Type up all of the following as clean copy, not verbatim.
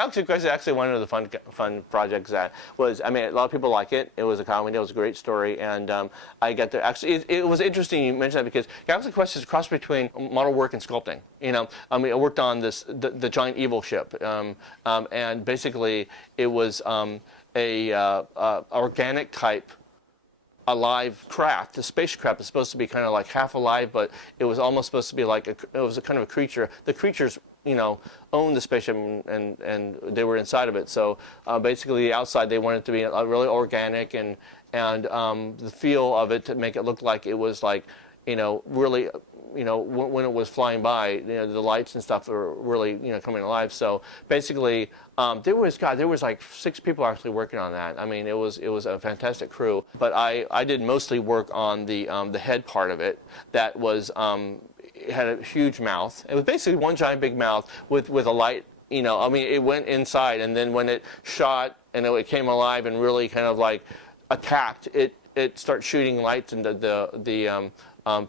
Galaxy Quest is actually one of the fun projects that was. I mean, a lot of people like it. It was a comedy. It was a great story, and I got to actually. It was interesting you mentioned that because Galaxy Quest is a cross between model work and sculpting. You know, I mean, I worked on the giant evil ship, and basically it was a organic type alive craft. The spacecraft is supposed to be kind of like half alive, but it was almost supposed to be like it was a kind of a creature. The creatures, you know, owned the spaceship and they were inside of it. So basically, the outside they wanted it to be really organic and the feel of it to make it look like it was like, you know, really, you know, when it was flying by, you know, the lights and stuff were really, you know, coming alive. So basically, there was like 6 people actually working on that. I mean, it was a fantastic crew. But I did mostly work on the head part of it. That was it had a huge mouth. It was basically one giant big mouth with a light. You know, I mean, it went inside, and then when it shot and it came alive and really kind of like attacked, it started shooting lights into the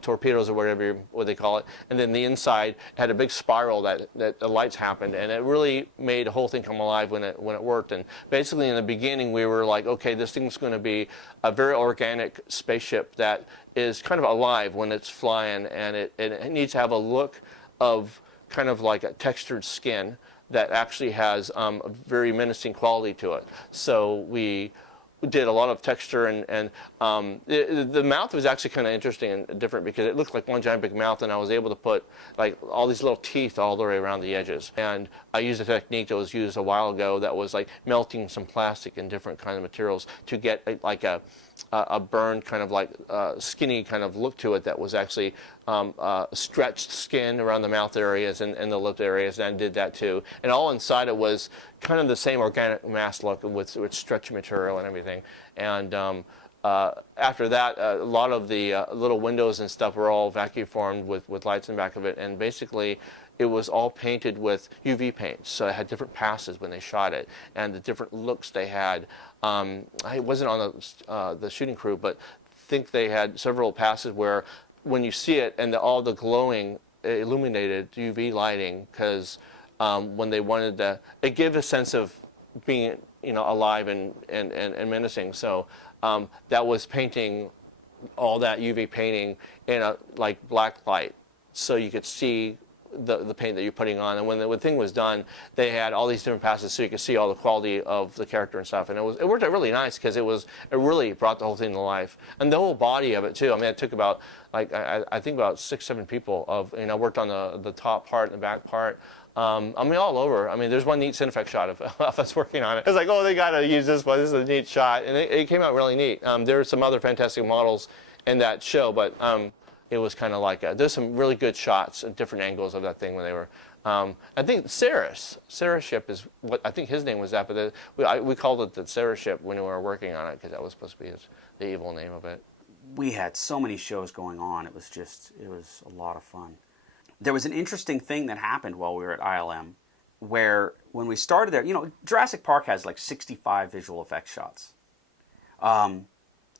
torpedoes or whatever what they call it, and then the inside had a big spiral that the lights happened, and it really made the whole thing come alive when it worked. And basically, in the beginning, we were like, okay, this thing's going to be a very organic spaceship that is kind of alive when it's flying, and it needs to have a look of kind of like a textured skin that actually has a very menacing quality to it. So we did a lot of texture, and the mouth was actually kind of interesting and different because it looked like one giant big mouth, and I was able to put like all these little teeth all the way around the edges. And I used a technique that was used a while ago that was like melting some plastic and different kinds of materials to get like a burned kind of like skinny kind of look to it that was actually stretched skin around the mouth areas and the lip areas, and I did that too. And all inside it was kind of the same organic mass look with stretchy material and everything. And after that, a lot of the little windows and stuff were all vacuum formed with lights in the back of it, and basically it was all painted with UV paint, so it had different passes when they shot it, and the different looks they had. I wasn't on the shooting crew, but think they had several passes where when you see it and all the glowing illuminated UV lighting, because when they wanted to, it gave a sense of being, you know, alive and menacing. So that was painting all that UV painting in a like black light, so you could see the paint that you're putting on. And when the thing was done, they had all these different passes so you could see all the quality of the character and stuff. And it worked out really nice because it really brought the whole thing to life. And the whole body of it too. I mean, it took about like I think about 6-7 people I worked on the top part and the back part. I mean, all over. I mean, there's one neat Cinefex shot of us working on it. It's like, oh, they got to use this one. This is a neat shot. And it came out really neat. There are some other fantastic models in that show, but it was kind of like there's some really good shots at different angles of that thing when they were. I think Ceres ship is what I think his name was that, but we called it the Ceres ship when we were working on it because that was supposed to be the evil name of it. We had so many shows going on. It was a lot of fun. There was an interesting thing that happened while we were at ILM, where when we started there, you know, Jurassic Park has like 65 visual effects shots. And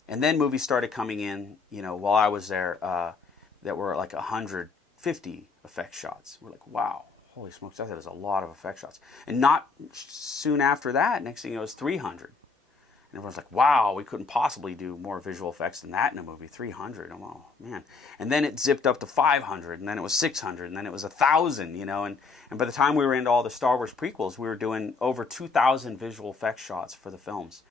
then movies started coming in, you know, while I was there, that were like 150 effect shots. We're like, wow, holy smokes, that is a lot of effect shots. And not soon after that, next thing you know, it was 300. And everyone's like, wow, we couldn't possibly do more visual effects than that in a movie, 300. Oh, man. And then it zipped up to 500, and then it was 600, and then it was 1,000, you know. And by the time we were into all the Star Wars prequels, we were doing over 2,000 visual effects shots for the films.